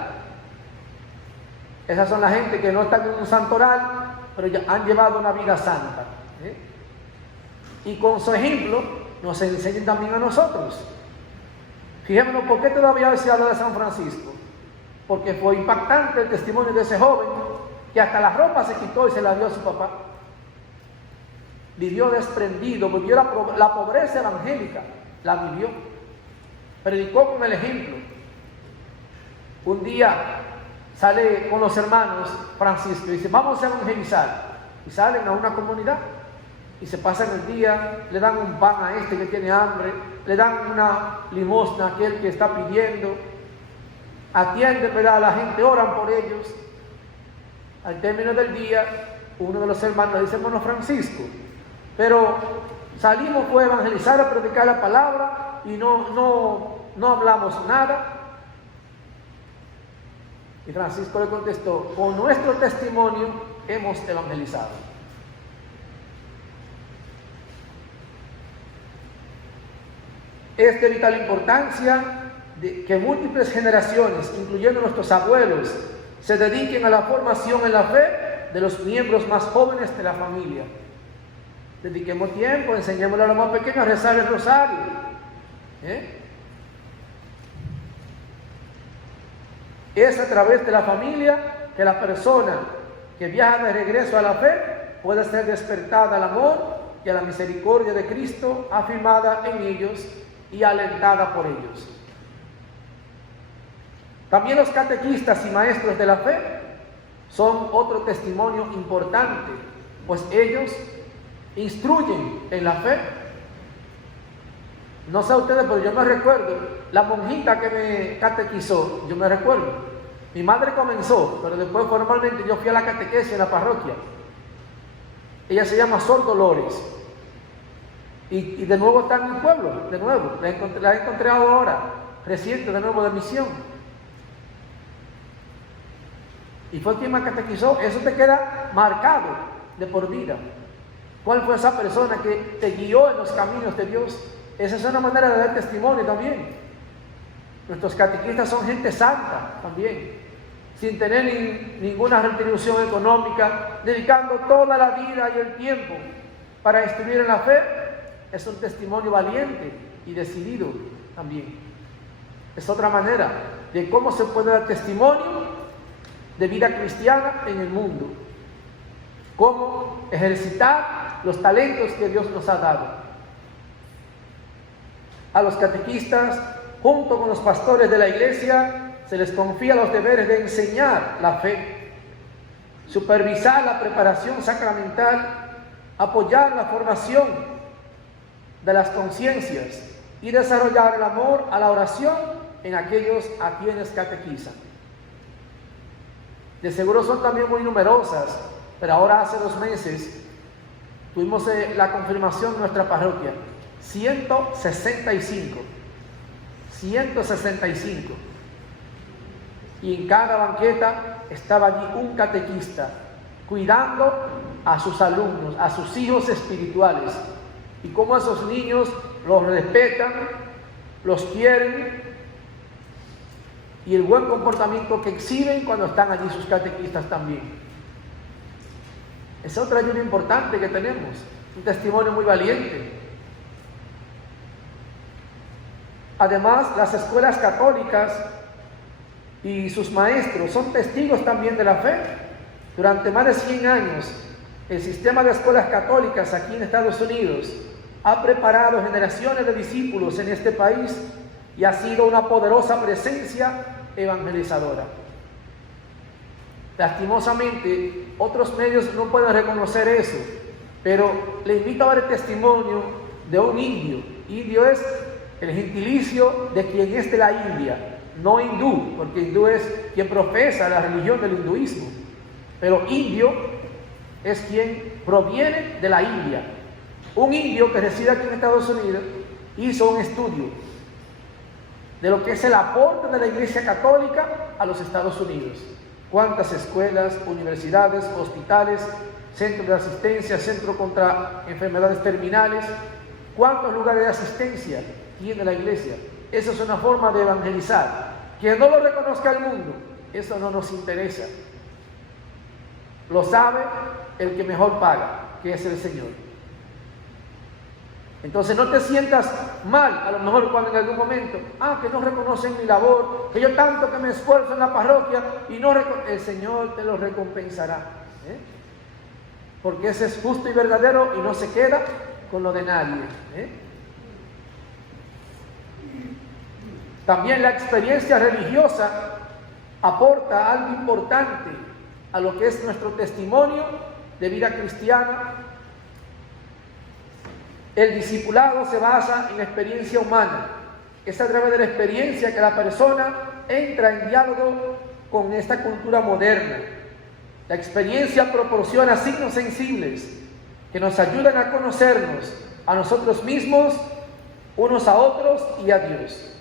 Esas son la gente que no están en un santoral, pero ya han llevado una vida santa. Y con su ejemplo nos enseñan también a nosotros. Fijémonos, ¿por qué todavía hoy se habla de San Francisco? Porque fue impactante el testimonio de ese joven que hasta la ropa se quitó y se la dio a su papá. Vivió desprendido, vivió la pobreza evangélica, la vivió. Predicó con el ejemplo. Un día sale con los hermanos Francisco y dice, vamos a evangelizar. Y salen a una comunidad y se pasan el día, le dan un pan a este que tiene hambre, le dan una limosna a aquel que está pidiendo, atienden, ¿verdad?, a la gente, oran por ellos. Al término del día, uno de los hermanos le dice, bueno, Francisco, pero salimos fue a evangelizar, a predicar la palabra y no hablamos nada. Y Francisco le contestó, con nuestro testimonio hemos evangelizado. Es de vital importancia que múltiples generaciones, incluyendo nuestros abuelos, se dediquen a la formación en la fe de los miembros más jóvenes de la familia. Dediquemos tiempo, enseñémosle a los más pequeños a rezar el rosario. Es a través de la familia que la persona que viaja de regreso a la fe puede ser despertada al amor y a la misericordia de Cristo, afirmada en ellos y alentada por ellos. También los catequistas y maestros de la fe son otro testimonio importante, pues ellos instruyen en la fe. No sé ustedes, pero yo me recuerdo, la monjita que me catequizó, yo me recuerdo. Mi madre comenzó, pero después formalmente yo fui a la catequesis en la parroquia. Ella se llama Sor Dolores. Y de nuevo está en mi pueblo, de nuevo. La he encontrado ahora, reciente, de nuevo de misión. Y fue quien me catequizó. Eso te queda marcado de por vida. ¿Cuál fue esa persona que te guió en los caminos de Dios? Esa es una manera de dar testimonio también. Nuestros catequistas son gente santa también, sin tener ninguna retribución económica, dedicando toda la vida y el tiempo para instruir en la fe. Es un testimonio valiente y decidido también. Es otra manera de cómo se puede dar testimonio de vida cristiana en el mundo. Cómo ejercitar los talentos que Dios nos ha dado. A los catequistas, junto con los pastores de la iglesia, se les confía los deberes de enseñar la fe, supervisar la preparación sacramental, apoyar la formación de las conciencias y desarrollar el amor a la oración en aquellos a quienes catequizan. De seguro son también muy numerosas, pero ahora hace 2 meses tuvimos la confirmación en nuestra parroquia 165. 165. Y en cada banqueta estaba allí un catequista, cuidando a sus alumnos, a sus hijos espirituales. Y cómo esos niños los respetan, los quieren, y el buen comportamiento que exhiben cuando están allí sus catequistas también. Es otra ayuda importante que tenemos, un testimonio muy valiente. Además, las escuelas católicas y sus maestros son testigos también de la fe. Durante más de 100 años, el sistema de escuelas católicas aquí en Estados Unidos ha preparado generaciones de discípulos en este país y ha sido una poderosa presencia evangelizadora. Lastimosamente, otros medios no pueden reconocer eso, pero le invito a ver el testimonio de un indio. Indio es el gentilicio de quien es de la India, no hindú, porque hindú es quien profesa la religión del hinduismo, pero indio es quien proviene de la India. Un indio que reside aquí en Estados Unidos hizo un estudio de lo que es el aporte de la Iglesia Católica a los Estados Unidos. Cuántas escuelas, universidades, hospitales, centros de asistencia, centro contra enfermedades terminales, cuántos lugares de asistencia tiene la Iglesia. Esa es una forma de evangelizar. Que no lo reconozca el mundo, eso no nos interesa. Lo sabe el que mejor paga, que es el Señor. Entonces no te sientas mal, a lo mejor cuando en algún momento, que no reconocen mi labor, que yo tanto que me esfuerzo en la parroquia y no el Señor te lo recompensará. Porque ese es justo y verdadero y no se queda con lo de nadie. También la experiencia religiosa aporta algo importante a lo que es nuestro testimonio de vida cristiana. El discipulado se basa en la experiencia humana. Es a través de la experiencia que la persona entra en diálogo con esta cultura moderna. La experiencia proporciona signos sensibles que nos ayudan a conocernos a nosotros mismos, unos a otros y a Dios.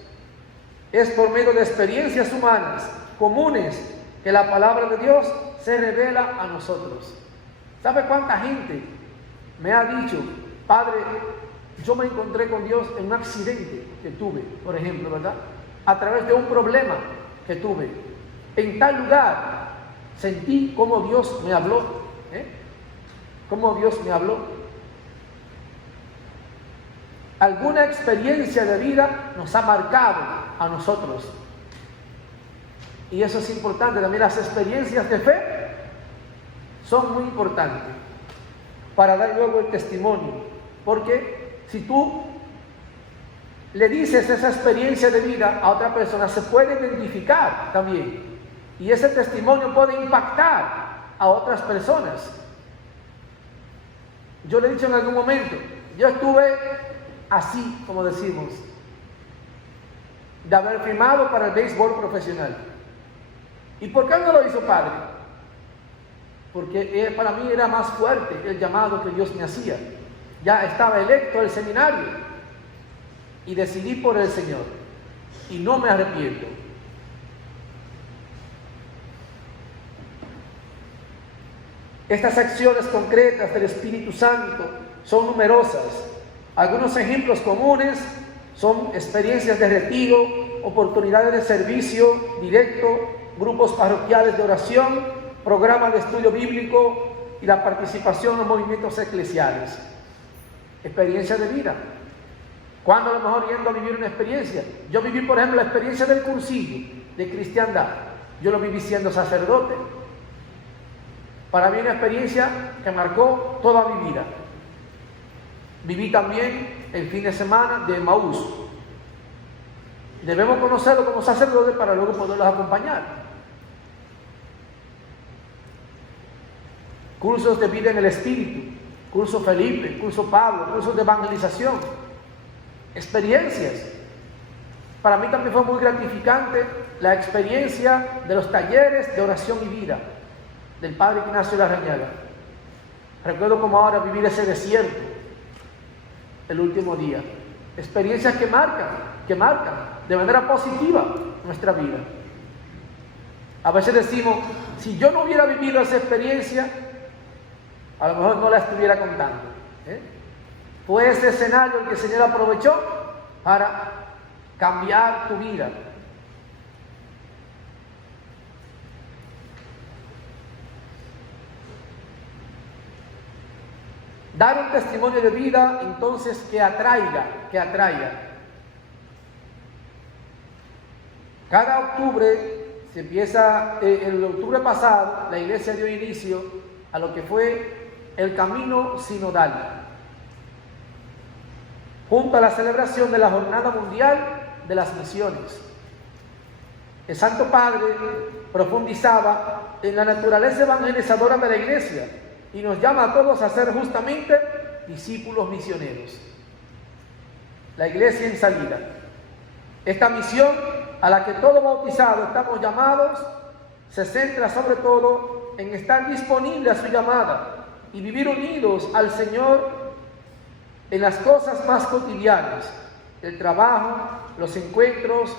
Es por medio de experiencias humanas comunes que la palabra de Dios se revela a nosotros. ¿Sabe cuánta gente me ha dicho: Padre, yo me encontré con Dios en un accidente que tuve, por ejemplo, ¿verdad? A través de un problema que tuve. En tal lugar sentí cómo Dios me habló. Cómo Dios me habló. Alguna experiencia de vida nos ha marcado a nosotros. Y eso es importante. También las experiencias de fe son muy importantes para dar luego el testimonio. Porque si tú le dices esa experiencia de vida a otra persona, se puede identificar también. Y ese testimonio puede impactar a otras personas. Yo le he dicho en algún momento, yo estuve así, como decimos, de haber firmado para el béisbol profesional. ¿Y por qué no lo hizo, padre? Porque para mí era más fuerte el llamado que Dios me hacía. Ya estaba electo al seminario y decidí por el Señor y no me arrepiento. Estas acciones concretas del Espíritu Santo son numerosas. Algunos ejemplos comunes son experiencias de retiro, oportunidades de servicio directo, grupos parroquiales de oración, programas de estudio bíblico y la participación en los movimientos eclesiales. Experiencia de vida. ¿Cuándo a lo mejor yendo a vivir una experiencia? Yo viví, por ejemplo, la experiencia del cursillo de cristiandad. Yo lo viví siendo sacerdote. Para mí una experiencia que marcó toda mi vida. Viví también el fin de semana de Emaús. Debemos conocerlo como sacerdote para luego poderlos acompañar. Cursos de vida en el Espíritu, curso Felipe, curso Pablo, cursos de evangelización, experiencias. Para mí también fue muy gratificante la experiencia de los talleres de oración y vida del Padre Ignacio Larrañaga. Recuerdo como ahora vivir ese desierto el último día. Experiencias que marcan de manera positiva nuestra vida. A veces decimos, si yo no hubiera vivido esa experiencia, a lo mejor no la estuviera contando. Fue ese escenario el que el Señor aprovechó para cambiar tu vida. Dar un testimonio de vida, entonces, que atraiga. Cada octubre, se empieza, el octubre pasado, la iglesia dio inicio a lo que fue el camino sinodal, junto a la celebración de la Jornada Mundial de las Misiones. El Santo Padre profundizaba en la naturaleza evangelizadora de la iglesia y nos llama a todos a ser justamente discípulos misioneros. La iglesia en salida. Esta misión a la que todo bautizado estamos llamados se centra sobre todo en estar disponible a su llamada y vivir unidos al Señor en las cosas más cotidianas, el trabajo, los encuentros,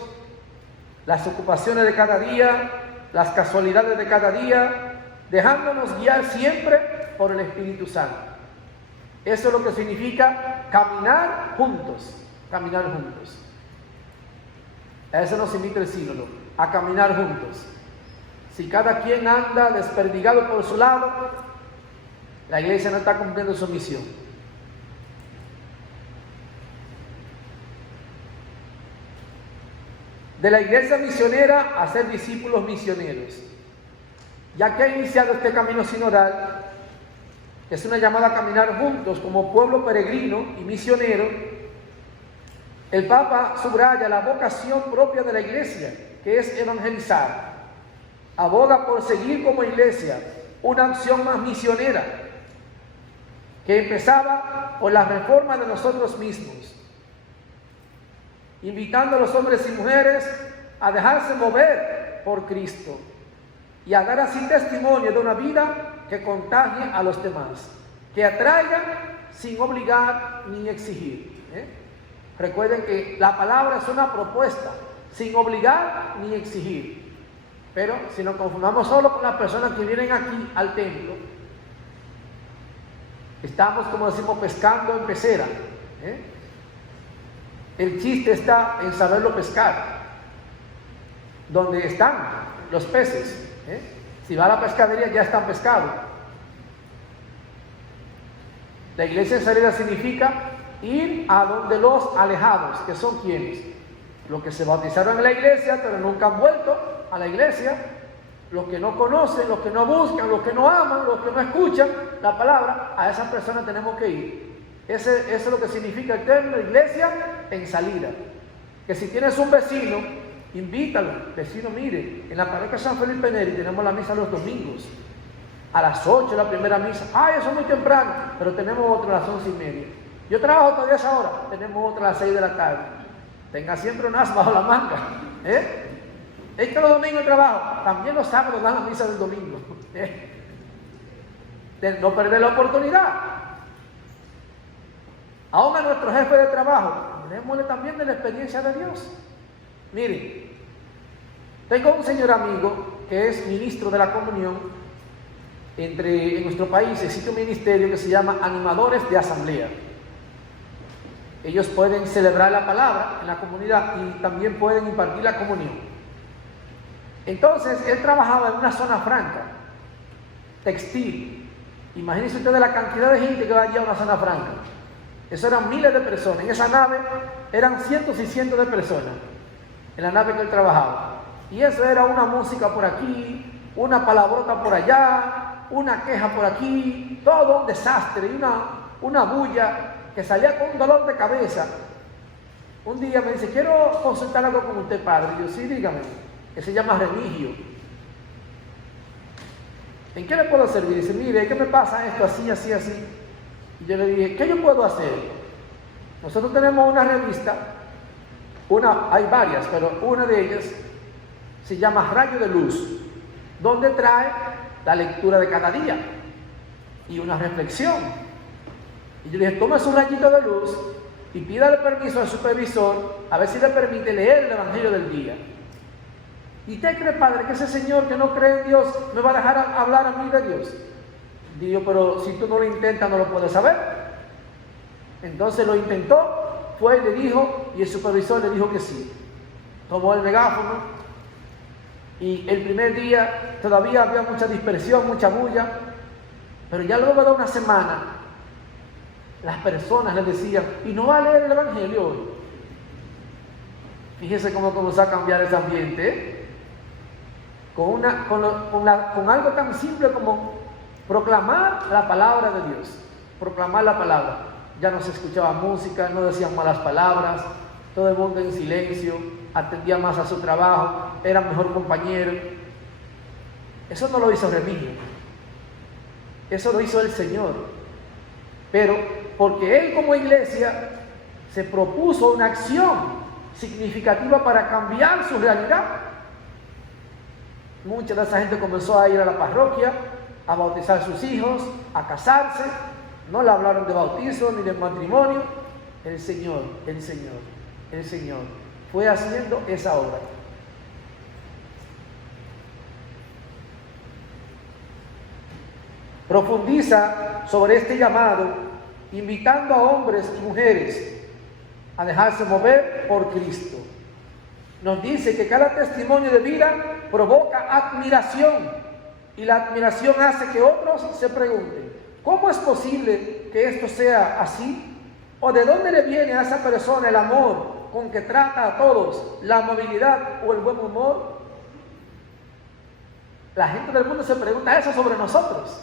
las ocupaciones de cada día, las casualidades de cada día, dejándonos guiar siempre por el Espíritu Santo. Eso es lo que significa caminar juntos. A eso nos invita el sínodo, a caminar juntos. Si cada quien anda desperdigado por su lado, la iglesia no está cumpliendo su misión. De la iglesia misionera a ser discípulos misioneros. Ya que ha iniciado este camino sinodal, es una llamada a caminar juntos como pueblo peregrino y misionero. El Papa subraya la vocación propia de la iglesia, que es evangelizar. Aboga por seguir como iglesia una acción más misionera, que empezaba por la reforma de nosotros mismos, invitando a los hombres y mujeres a dejarse mover por Cristo y a dar así testimonio de una vida que contagie a los demás, que atraiga sin obligar ni exigir. Recuerden que la palabra es una propuesta, sin obligar ni exigir. Pero si nos conformamos solo con las personas que vienen aquí al templo, estamos, como decimos, pescando en pecera. El chiste está en saberlo pescar. Donde están los peces. Si va a la pescadería ya están pescados. La iglesia en salida significa ir a donde los alejados, que son quienes, los que se bautizaron en la iglesia pero nunca han vuelto a la iglesia, los que no conocen, los que no buscan, los que no aman, los que no escuchan la palabra, a esas personas tenemos que ir. Eso es lo que significa el término iglesia en salida. Que si tienes un vecino, invítalo. Vecino, mire, en la parroquia San Felipe Neri tenemos la misa los domingos a las 8, la primera misa. Eso es muy temprano, pero tenemos otra a las 11:30. Yo trabajo todavía a esa hora, tenemos otra a las 6 de la tarde. Tenga siempre un as bajo la manga. Es que los domingos trabajo, también los sábados dan la misa del domingo. De no perder la oportunidad. Aún a nuestro jefe de trabajo, hablemosle también de la experiencia de Dios. Miren, tengo un señor amigo que es ministro de la comunión. En nuestro país existe un ministerio que se llama Animadores de Asamblea. Ellos pueden celebrar la palabra en la comunidad y también pueden impartir la comunión. Entonces, él trabajaba en una zona franca, textil. Imagínense ustedes la cantidad de gente que va allí a una zona franca. Eso eran miles de personas. En esa nave eran cientos y cientos de personas, en la nave que él trabajaba. Y eso era una música por aquí, una palabrota por allá, una queja por aquí, todo un desastre, y una bulla que salía con un dolor de cabeza. Un día me dice, quiero consultar algo con usted, padre. Y yo, sí, dígame. Que se llama Remigio. ¿En qué le puedo servir? Dice, mire, ¿qué me pasa esto así, así, así? Y yo le dije, ¿qué yo puedo hacer? Nosotros tenemos una revista, hay varias, pero una de ellas se llama Rayo de Luz, donde trae la lectura de cada día y una reflexión. Y yo le dije, tome su rayito de luz y pídale permiso al supervisor a ver si le permite leer el Evangelio del día. ¿Y usted cree, padre, que ese señor que no cree en Dios me va a dejar hablar a mí de Dios? Digo, pero si tú no lo intentas, no lo puedes saber. Entonces lo intentó, fue y le dijo, y el supervisor le dijo que sí. Tomó el megáfono, y el primer día todavía había mucha dispersión, mucha bulla, pero ya luego de una semana, las personas le decían, ¿y no va a leer el Evangelio hoy? Fíjese cómo comenzó a cambiar ese ambiente, ¿eh? Con algo tan simple como proclamar la palabra de Dios, proclamar la palabra. Ya no se escuchaba música, no decían malas palabras, todo el mundo en silencio, atendía más a su trabajo, era mejor compañero. Eso no lo hizo Remigio, eso lo hizo el Señor. Pero porque Él como iglesia se propuso una acción significativa para cambiar su realidad, mucha de esa gente comenzó a ir a la parroquia, a bautizar a sus hijos, a casarse. No le hablaron de bautizo ni de matrimonio. El Señor fue haciendo esa obra. Profundiza sobre este llamado, invitando a hombres y mujeres a dejarse mover por Cristo. Nos dice que cada testimonio de vida provoca admiración, y la admiración hace que otros se pregunten, ¿cómo es posible que esto sea así? ¿O de dónde le viene a esa persona el amor con que trata a todos, la amabilidad o el buen humor? La gente del mundo se pregunta eso sobre nosotros.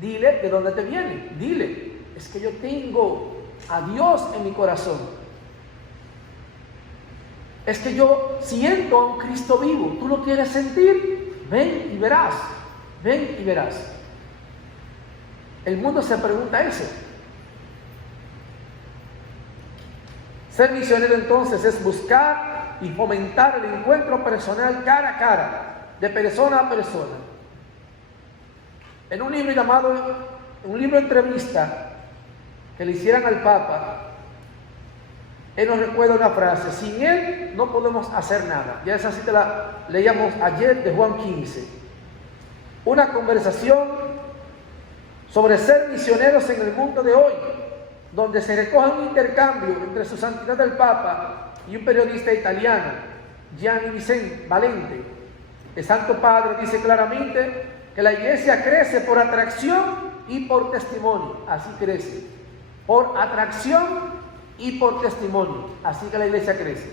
Dile de dónde te viene, dile, es que yo tengo a Dios en mi corazón. Es que yo siento a un Cristo vivo. ¿Tú lo quieres sentir? Ven y verás, ven y verás. El mundo se pregunta eso. Ser misionero entonces es buscar y fomentar el encuentro personal cara a cara, de persona a persona. En un libro llamado, un libro entrevista que le hicieran al Papa, él nos recuerda una frase: sin Él no podemos hacer nada. Ya esa cita la leíamos ayer de Juan 15. Una conversación sobre ser misioneros en el mundo de hoy, donde se recoge un intercambio entre su santidad el Papa y un periodista italiano, Gianni Vicente Valente. El Santo Padre dice claramente que la iglesia crece por atracción y por testimonio. Así crece, por atracción y por testimonio. Así que la iglesia crece.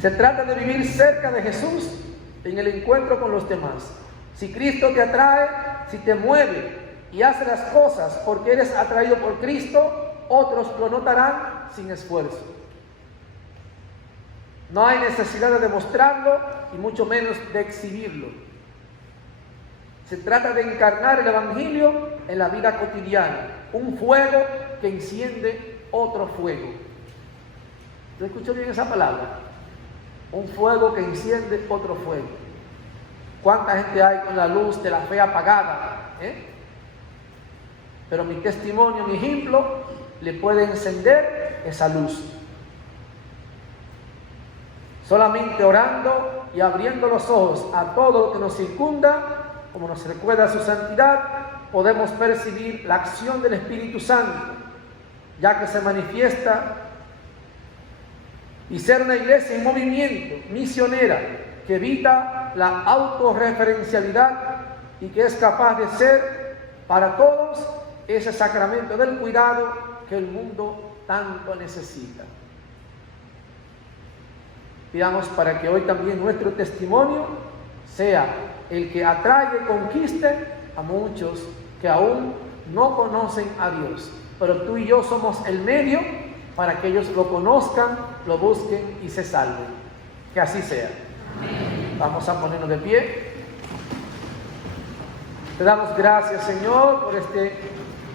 Se trata de vivir cerca de Jesús en el encuentro con los demás. Si Cristo te atrae, si te mueve y hace las cosas porque eres atraído por Cristo, otros lo notarán sin esfuerzo. No hay necesidad de demostrarlo y mucho menos de exhibirlo. Se trata de encarnar el Evangelio en la vida cotidiana, un fuego que enciende otro fuego. ¿Te escuchó bien esa palabra? Un fuego que enciende otro fuego. ¿Cuánta gente hay con la luz de la fe apagada? Pero mi testimonio, mi ejemplo, le puede encender esa luz. Solamente orando y abriendo los ojos a todo lo que nos circunda, como nos recuerda su santidad, podemos percibir la acción del Espíritu Santo, ya que se manifiesta, y ser una iglesia en movimiento, misionera, que evita la autorreferencialidad y que es capaz de ser para todos ese sacramento del cuidado que el mundo tanto necesita. Pidamos para que hoy también nuestro testimonio sea el que atrae y conquiste a muchos que aún no conocen a Dios. Pero tú y yo somos el medio para que ellos lo conozcan, lo busquen y se salven. Que así sea. Amén. Vamos a ponernos de pie. Te damos gracias, Señor, por este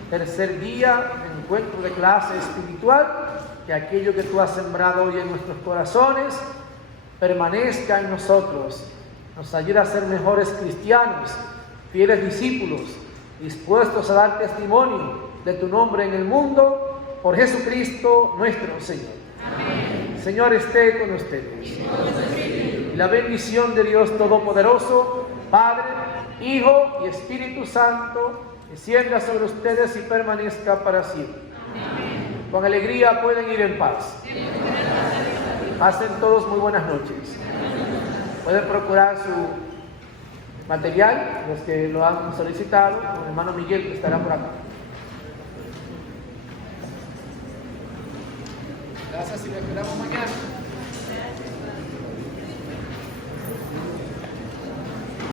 tercer día de encuentro de clase espiritual. Que aquello que tú has sembrado hoy en nuestros corazones permanezca en nosotros. Nos ayuda a ser mejores cristianos, fieles discípulos, dispuestos a dar testimonio de tu nombre en el mundo, por Jesucristo nuestro Señor. Amén. Señor, esté con ustedes. Y la bendición de Dios Todopoderoso, Padre, Hijo y Espíritu Santo, descienda sobre ustedes y permanezca para siempre. Amén. Con alegría pueden ir en paz. Pasen todos muy buenas noches. Pueden procurar su material, los que lo han solicitado, con el hermano Miguel, que estará por acá. Gracias y lo esperamos mañana.